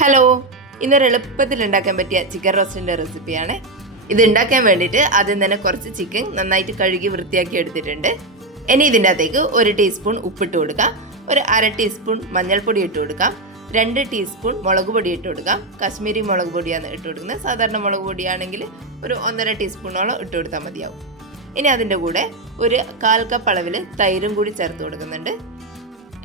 Hello, ഇന്നൊരു എളുപ്പത്തിൽ ഉണ്ടാക്കാൻ പറ്റിയ ചിക്കൻ റോസ്റ്റിൻ്റെ റെസിപ്പിയാണ്. ഇത് ഉണ്ടാക്കാൻ വേണ്ടിയിട്ട് ആദ്യം തന്നെ കുറച്ച് ചിക്കൻ നന്നായിട്ട് കഴുകി വൃത്തിയാക്കി എടുത്തിട്ടുണ്ട്. ഇനി ഇതിൻ്റെ അകത്തേക്ക് 1 ടീസ്പൂൺ ഉപ്പിട്ട് കൊടുക്കാം, ഒരു 1/2 ടീസ്പൂൺ മഞ്ഞൾപ്പൊടി ഇട്ട് കൊടുക്കാം, 2 ടീസ്പൂൺ മുളക് പൊടി ഇട്ട് കൊടുക്കാം. കാശ്മീരി മുളക് പൊടിയാണ് ഇട്ട് കൊടുക്കുന്നത്. സാധാരണ മുളക് പൊടിയാണെങ്കിൽ ഒരു 1.5 ടീസ്പൂണോളം ഇട്ട് കൊടുത്താൽ മതിയാവും. ഇനി അതിൻ്റെ കൂടെ ഒരു 1/4 കപ്പ് അളവിൽ തൈരും കൂടി ചേർത്ത് കൊടുക്കുന്നുണ്ട്.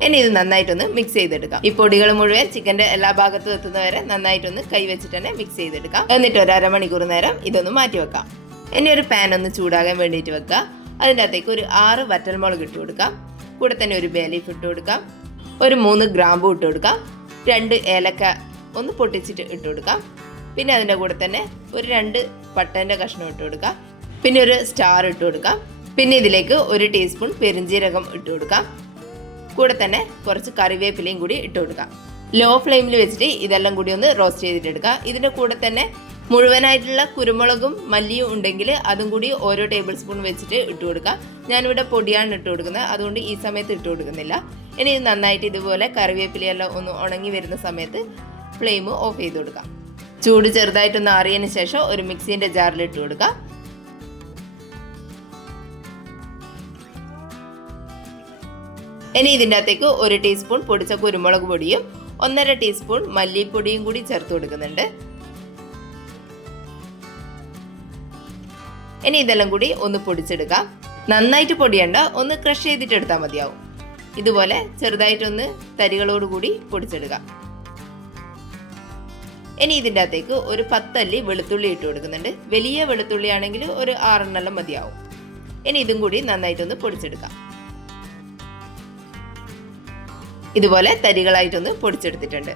ഇനി ഇത് നന്നായിട്ടൊന്ന് മിക്സ് ചെയ്തെടുക്കാം. ഈ പൊടികൾ മുഴുവൻ ചിക്കൻ്റെ എല്ലാ ഭാഗത്തും എത്തുന്നവരെ നന്നായിട്ടൊന്ന് കൈവച്ചിട്ട് തന്നെ മിക്സ് ചെയ്തെടുക്കാം. എന്നിട്ട് ഒരു അരമണിക്കൂർ നേരം ഇതൊന്ന് മാറ്റി വെക്കാം. ഇനി ഒരു പാൻ ഒന്ന് ചൂടാകാൻ വേണ്ടിയിട്ട് വെക്കുക. അതിൻ്റെ അകത്തേക്ക് ഒരു 6 വറ്റൽമുളക് ഇട്ട് കൊടുക്കാം. കൂടെ തന്നെ ഒരു ബേ ലീഫ് ഇട്ട് കൊടുക്കാം, ഒരു 3 ഗ്രാമ്പു ഇട്ട് കൊടുക്കാം, 2 ഏലക്ക ഒന്ന് പൊട്ടിച്ചിട്ട് ഇട്ട് കൊടുക്കാം. പിന്നെ അതിൻ്റെ കൂടെ തന്നെ ഒരു 2 പട്ടേൻ്റെ കഷ്ണം ഇട്ട് കൊടുക്കാം. പിന്നെ ഒരു സ്റ്റാർ ഇട്ട് കൊടുക്കാം. പിന്നെ ഇതിലേക്ക് 1 ടീസ്പൂൺ പെരുംജീരകം ഇട്ട് കൊടുക്കാം. കൂടെ തന്നെ കുറച്ച് കറിവേപ്പിലയും കൂടി ഇട്ട് കൊടുക്കാം. ലോ ഫ്ലെയിമിൽ വെച്ചിട്ട് ഇതെല്ലാം കൂടി ഒന്ന് റോസ്റ്റ് ചെയ്തിട്ടെടുക്കാം. ഇതിൻ്റെ കൂടെ തന്നെ മുഴുവനായിട്ടുള്ള കുരുമുളകും മല്ലിയും ഉണ്ടെങ്കിൽ അതും കൂടി ഓരോ ടേബിൾ സ്പൂൺ വെച്ചിട്ട് ഇട്ട് കൊടുക്കാം. ഞാനിവിടെ പൊടിയാണ് ഇട്ട് കൊടുക്കുന്നത്, അതുകൊണ്ട് ഈ സമയത്ത് ഇട്ട് കൊടുക്കുന്നില്ല. ഇനി ഇത് നന്നായിട്ട് ഇതുപോലെ കറിവേപ്പിലയെല്ലാം ഒന്ന് ഉണങ്ങി വരുന്ന സമയത്ത് ഫ്ലെയിം ഓഫ് ചെയ്ത് കൊടുക്കാം. ചൂട് ചെറുതായിട്ടൊന്ന് ആറിയതിന് ശേഷം ഒരു മിക്സീൻ്റെ ജാറിൽ ഇട്ട് കൊടുക്കാം. ഇനി ഇതിൻ്റെ അകത്തേക്ക് 1 ടീസ്പൂൺ പൊടിച്ച കുരുമുളക് പൊടിയും 1.5 ടീസ്പൂൺ മല്ലിപ്പൊടിയും കൂടി ചേർത്ത് കൊടുക്കുന്നുണ്ട്. ഇനി ഇതെല്ലാം കൂടി ഒന്ന് പൊടിച്ചെടുക്കാം. നന്നായിട്ട് പൊടിയണ്ട, ഒന്ന് ക്രഷ് ചെയ്തിട്ട് എടുത്താൽ മതിയാവും. ഇതുപോലെ ചെറുതായിട്ടൊന്ന് തരികളോടുകൂടി പൊടിച്ചെടുക്കാം. ഇനി ഇതിൻ്റെ അകത്തേക്ക് ഒരു 10 അല്ലി വെളുത്തുള്ളി ഇട്ട് കൊടുക്കുന്നുണ്ട്. വലിയ വെളുത്തുള്ളി ആണെങ്കിൽ ഒരു 6 എണ്ണം മതിയാവും. ഇനി ഇതും കൂടി നന്നായിട്ടൊന്ന് പൊടിച്ചെടുക്കാം. ഇതുപോലെ തരികളായിട്ടൊന്ന് പൊടിച്ചെടുത്തിട്ടുണ്ട്.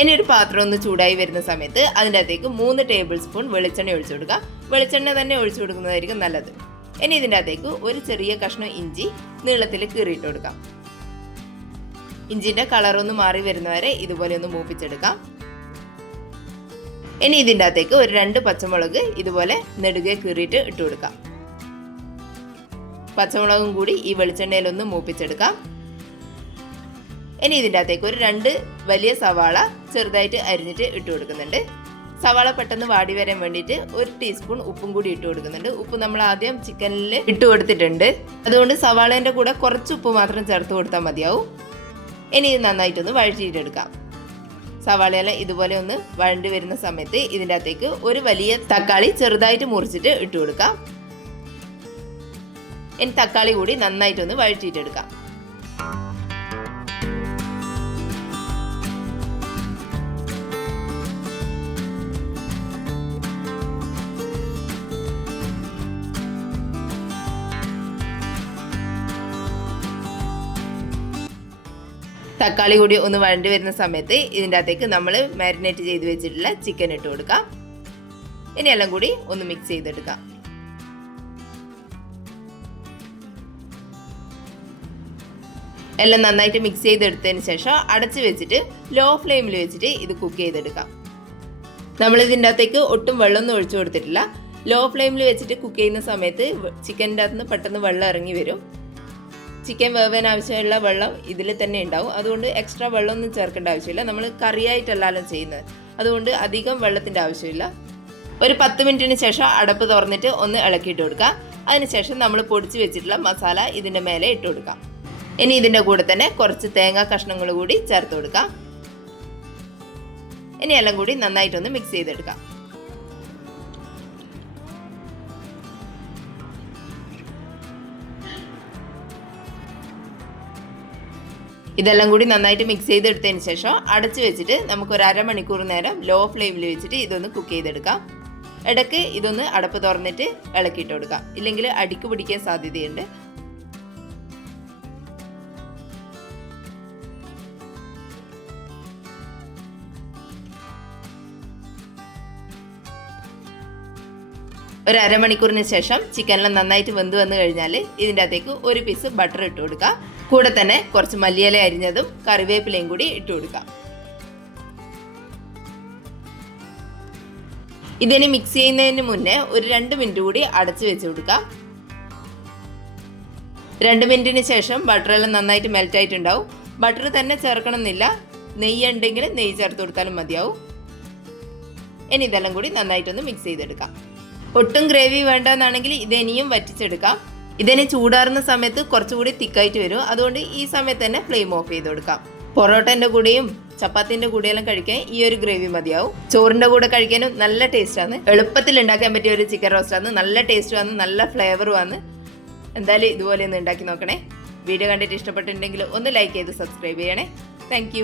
ഇനി ഒരു പാത്രം ഒന്ന് ചൂടായി വരുന്ന സമയത്ത് അതിൻ്റെ അകത്തേക്ക് 3 ടേബിൾ സ്പൂൺ വെളിച്ചെണ്ണ ഒഴിച്ചു കൊടുക്കാം. വെളിച്ചെണ്ണ തന്നെ ഒഴിച്ചു കൊടുക്കുന്നതായിരിക്കും നല്ലത്. ഇനി ഇതിൻ്റെ അകത്തേക്ക് ഒരു ചെറിയ കഷ്ണം ഇഞ്ചി നീളത്തിൽ കീറിയിട്ട് കൊടുക്കാം. ഇഞ്ചിൻ്റെ കളറൊന്ന് മാറി വരുന്നവരെ ഇതുപോലെ ഒന്ന് മൂപ്പിച്ചെടുക്കാം. ഇനി ഇതിൻ്റെ അകത്തേക്ക് ഒരു 2 പച്ചമുളക് ഇതുപോലെ നെടുകെ കീറിയിട്ട് ഇട്ട് കൊടുക്കാം. പച്ചമുളകും കൂടി ഈ വെളിച്ചെണ്ണയിലൊന്ന് മൂപ്പിച്ചെടുക്കാം. ഇനി ഇതിൻ്റെ അകത്തേക്ക് ഒരു 2 വലിയ സവാള ചെറുതായിട്ട് അരിഞ്ഞിട്ട് ഇട്ട് കൊടുക്കുന്നുണ്ട്. സവാള പെട്ടെന്ന് വാടി വരാൻ വേണ്ടിയിട്ട് 1 ടീസ്പൂൺ ഉപ്പും കൂടി ഇട്ട് കൊടുക്കുന്നുണ്ട്. ഉപ്പ് നമ്മൾ ആദ്യം ചിക്കനിൽ ഇട്ട് കൊടുത്തിട്ടുണ്ട്, അതുകൊണ്ട് സവാളേൻ്റെ കൂടെ കുറച്ച് ഉപ്പ് മാത്രം ചേർത്ത് കൊടുത്താൽ മതിയാവും. ഇനി ഇത് നന്നായിട്ടൊന്ന് വഴറ്റിയിട്ടെടുക്കാം. സവാളയെല്ലാം ഇതുപോലെ ഒന്ന് വഴണ്ടി വരുന്ന സമയത്ത് ഇതിൻ്റെ അകത്തേക്ക് ഒരു വലിയ തക്കാളി ചെറുതായിട്ട് മുറിച്ചിട്ട് ഇട്ട് കൊടുക്കാം. ഇനി തക്കാളി കൂടി നന്നായിട്ടൊന്ന് വഴറ്റിയിട്ടെടുക്കാം. തക്കാളി കൂടി ഒന്ന് വഴണ്ടി വരുന്ന സമയത്ത് ഇതിൻ്റെ അകത്തേക്ക് നമ്മൾ മാരിനേറ്റ് ചെയ്ത് വെച്ചിട്ടുള്ള ചിക്കൻ ഇട്ട് കൊടുക്കാം. ഇനി എല്ലാം കൂടി ഒന്ന് മിക്സ് ചെയ്തെടുക്കാം. എല്ലാം നന്നായിട്ട് മിക്സ് ചെയ്തെടുത്തതിന് ശേഷം അടച്ച് വെച്ചിട്ട് ലോ ഫ്ലെയിമിൽ വെച്ചിട്ട് ഇത് കുക്ക് ചെയ്തെടുക്കാം. നമ്മൾ ഇതിൻ്റെ അകത്തേക്ക് ഒട്ടും വെള്ളമൊന്നും ഒഴിച്ചു കൊടുത്തിട്ടില്ല. ലോ ഫ്ലെയിമിൽ വെച്ചിട്ട് കുക്ക് ചെയ്യുന്ന സമയത്ത് ചിക്കൻ്റെ അകത്ത് നിന്ന് പെട്ടെന്ന് വെള്ളം ഇറങ്ങി വരും. ചിക്കൻ വേവാൻ ആവശ്യമുള്ള വെള്ളം ഇതിൽ തന്നെ ഉണ്ടാവും, അതുകൊണ്ട് എക്സ്ട്രാ വെള്ളമൊന്നും ചേർക്കേണ്ട ആവശ്യമില്ല. നമ്മൾ കറിയായിട്ടല്ലല്ലോ ചെയ്യുന്നത്, അതുകൊണ്ട് അധികം വെള്ളത്തിൻ്റെ ആവശ്യമില്ല. ഒരു 10 മിനിറ്റിന് ശേഷം അടപ്പ് തുറന്നിട്ട് ഒന്ന് ഇളക്കിയിട്ട് കൊടുക്കുക. അതിനുശേഷം നമ്മൾ പൊടിച്ച് വെച്ചിട്ടുള്ള മസാല ഇതിൻ്റെ മേലെ ഇട്ട് കൊടുക്കാം. ഇനി ഇതിൻ്റെ കൂടെ തന്നെ കുറച്ച് തേങ്ങാ കഷ്ണങ്ങൾ കൂടി ചേർത്ത് കൊടുക്കാം. ഇനി എല്ലാം കൂടി നന്നായിട്ടൊന്ന് മിക്സ് ചെയ്തെടുക്കാം. ഇതെല്ലാം കൂടി നന്നായിട്ട് മിക്സ് ചെയ്തെടുത്തതിന് ശേഷം അടച്ച് വെച്ചിട്ട് നമുക്ക് ഒരു അരമണിക്കൂർ നേരം ലോ ഫ്ലെയിമിൽ വെച്ചിട്ട് ഇതൊന്ന് കുക്ക് ചെയ്തെടുക്കാം. ഇടയ്ക്ക് ഇതൊന്ന് അടപ്പ് തുറന്നിട്ട് ഇളക്കിയിട്ട് കൊടുക്കാം, ഇല്ലെങ്കിൽ അടിക്ക് പിടിക്കാൻ സാധ്യതയുണ്ട്. ഒരു അരമണിക്കൂറിന് ശേഷം ചിക്കനെല്ലാം നന്നായിട്ട് വെന്ത് വന്നു കഴിഞ്ഞാൽ ഇതിൻ്റെ അകത്തേക്ക് ഒരു പീസ് ബട്ടർ ഇട്ട് കൊടുക്കുക. കൂടെ തന്നെ കുറച്ച് മല്ലിയില അരിഞ്ഞതും കറിവേപ്പിലയും കൂടി ഇട്ട് കൊടുക്കാം. ഇതിന് മിക്സ് ചെയ്യുന്നതിന് മുന്നേ ഒരു 2 മിനിറ്റ് കൂടി അടച്ചു വെച്ച് കൊടുക്കാം. 2 മിനിറ്റിന് ശേഷം ബട്ടറെല്ലാം നന്നായിട്ട് മെൽറ്റ് ആയിട്ടുണ്ടാവും. ബട്ടർ തന്നെ ചേർക്കണം എന്നില്ല, നെയ്യ് ഉണ്ടെങ്കിൽ നെയ്യ് ചേർത്ത് കൊടുത്താലും മതിയാവും. ഇനി ഇതെല്ലാം കൂടി നന്നായിട്ടൊന്ന് മിക്സ് ചെയ്തെടുക്കാം. ഒട്ടും ഗ്രേവി വേണ്ടെന്നാണെങ്കിൽ ഇതെനിയും വറ്റിച്ചെടുക്കാം. ഇതിനെ ചൂടാറുന്ന സമയത്ത് കുറച്ചുകൂടി തിക്കായിട്ട് വരും. അതുകൊണ്ട് ഈ സമയത്ത് തന്നെ ഫ്ലെയിം ഓഫ് ചെയ്ത് കൊടുക്കാം. പൊറോട്ടൻ്റെ കൂടെയും ചപ്പാത്തിൻ്റെ കൂടെയെല്ലാം കഴിക്കാൻ ഈ ഒരു ഗ്രേവി മതിയാവും. ചോറിൻ്റെ കൂടെ കഴിക്കാനും നല്ല ടേസ്റ്റാണ്. എളുപ്പത്തിൽ ഉണ്ടാക്കാൻ പറ്റിയ ഒരു ചിക്കൻ റോസ്റ്റാണ്. നല്ല ടേസ്റ്റുമാണ്, നല്ല ഫ്ലേവറുമാണ്. എന്തായാലും ഇതുപോലെ ഒന്ന് ഉണ്ടാക്കി നോക്കണേ. വീഡിയോ കണ്ടിട്ട് ഇഷ്ടപ്പെട്ടിട്ടുണ്ടെങ്കിൽ ഒന്ന് ലൈക്ക് ചെയ്ത് സബ്സ്ക്രൈബ് ചെയ്യണേ. താങ്ക്